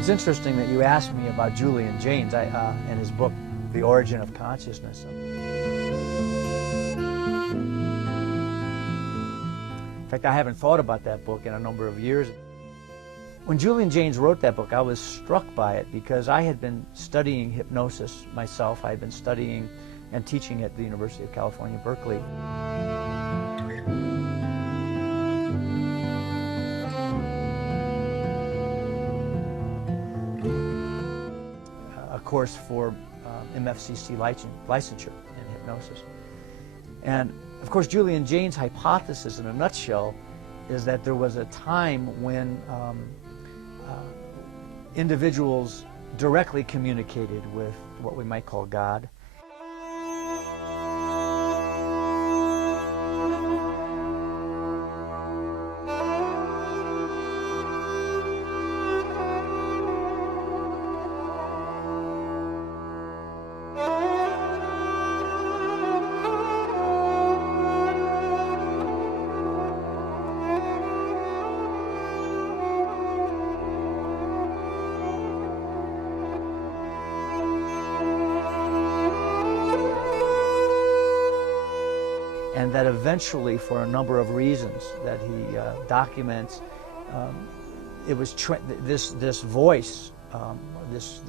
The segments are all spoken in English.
It's interesting that you asked me about Julian Jaynes and his book, The Origin of Consciousness. In fact, I haven't thought about that book in a number of years. When Julian Jaynes wrote that book, I was struck by it because I had been studying hypnosis myself. I had been studying and teaching at the University of California, Berkeley. A course for MFCC licensure in hypnosis. And of course, Julian Jaynes' hypothesis in a nutshell is that there was a time when individuals directly communicated with what we might call God. And that eventually, for a number of reasons that he documents, it was this voice, this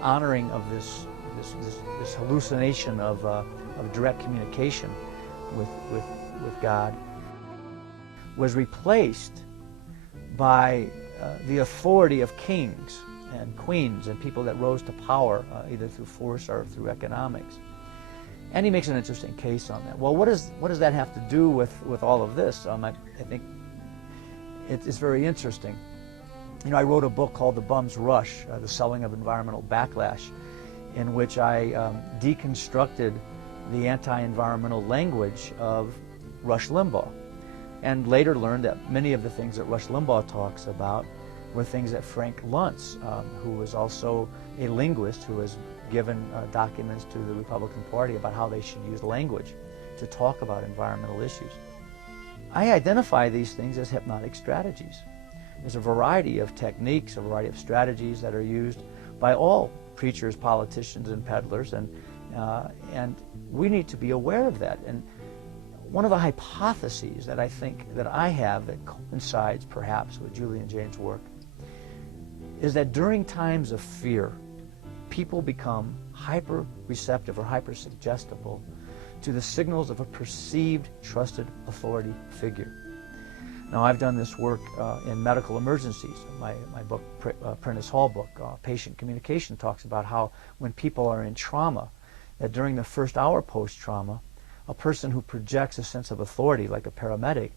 honoring of this hallucination of direct communication with God was replaced by the authority of kings and queens and people that rose to power either through force or through economics. And he makes an interesting case on that. Well, what does that have to do with all of this? I think it's very interesting. You know, I wrote a book called The Bum's Rush, The Selling of Environmental Backlash, in which I deconstructed the anti-environmental language of Rush Limbaugh, and later learned that many of the things that Rush Limbaugh talks about were things that Frank Luntz, who was also a linguist who was given documents to the Republican Party about how they should use language to talk about environmental issues. I identify these things as hypnotic strategies. There's a variety of techniques, a variety of strategies that are used by all preachers, politicians, and peddlers, and we need to be aware of that. And one of the hypotheses that I think that I have that coincides perhaps with Julian Jaynes' work is that during times of fear, people become hyper-receptive or hyper-suggestible to the signals of a perceived trusted authority figure. Now, I've done this work in medical emergencies. My book, Prentice Hall book, Patient Communication, talks about how when people are in trauma, that during the first hour post-trauma, a person who projects a sense of authority, like a paramedic,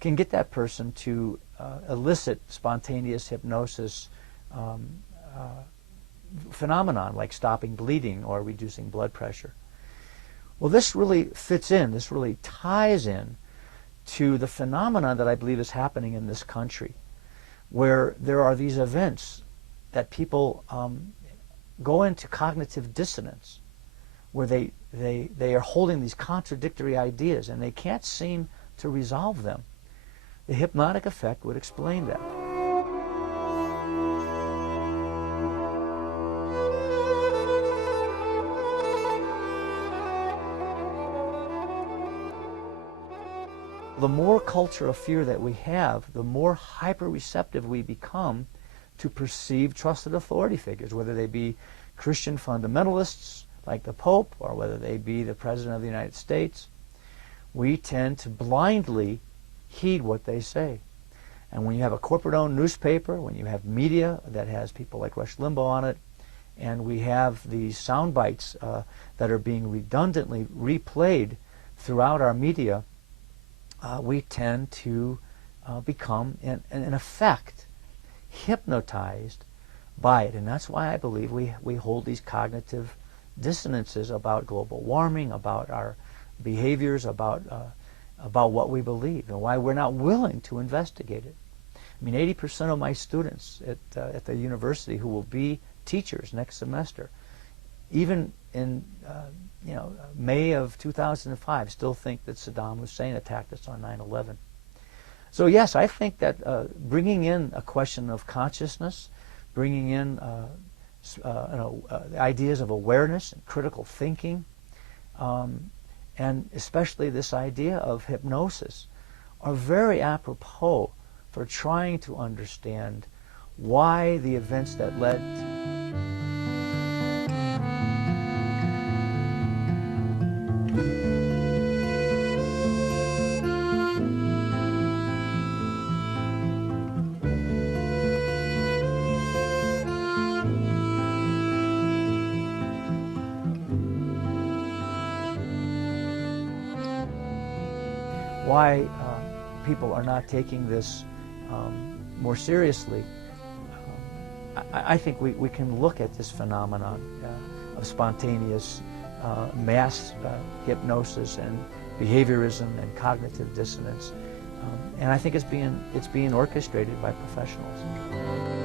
can get that person to elicit spontaneous hypnosis phenomenon like stopping bleeding or reducing blood pressure. Well, this really fits in, this really ties in to the phenomenon that I believe is happening in this country, where there are these events that people go into cognitive dissonance, where they are holding these contradictory ideas and they can't seem to resolve them. The hypnotic effect would explain that. The more culture of fear that we have, the more hyper-receptive we become to perceive trusted authority figures, whether they be Christian fundamentalists like the Pope or whether they be the President of the United States. We tend to blindly heed what they say. And when you have a corporate-owned newspaper, when you have media that has people like Rush Limbaugh on it, and we have these sound bites that are being redundantly replayed throughout our media, we tend to become, in effect, hypnotized by it. And that's why I believe we hold these cognitive dissonances about global warming, about our behaviors, about what we believe, and why we're not willing to investigate it. I mean, 80% of my students at the university who will be teachers next semester, even in May of 2005, still think that Saddam Hussein attacked us on 9/11. So yes, I think that bringing in a question of consciousness, bringing in the ideas of awareness and critical thinking, and especially this idea of hypnosis, are very apropos for trying to understand why the events that led why people are not taking this more seriously. I think we can look at this phenomenon of spontaneous mass hypnosis and behaviorism and cognitive dissonance, and I think it's being orchestrated by professionals.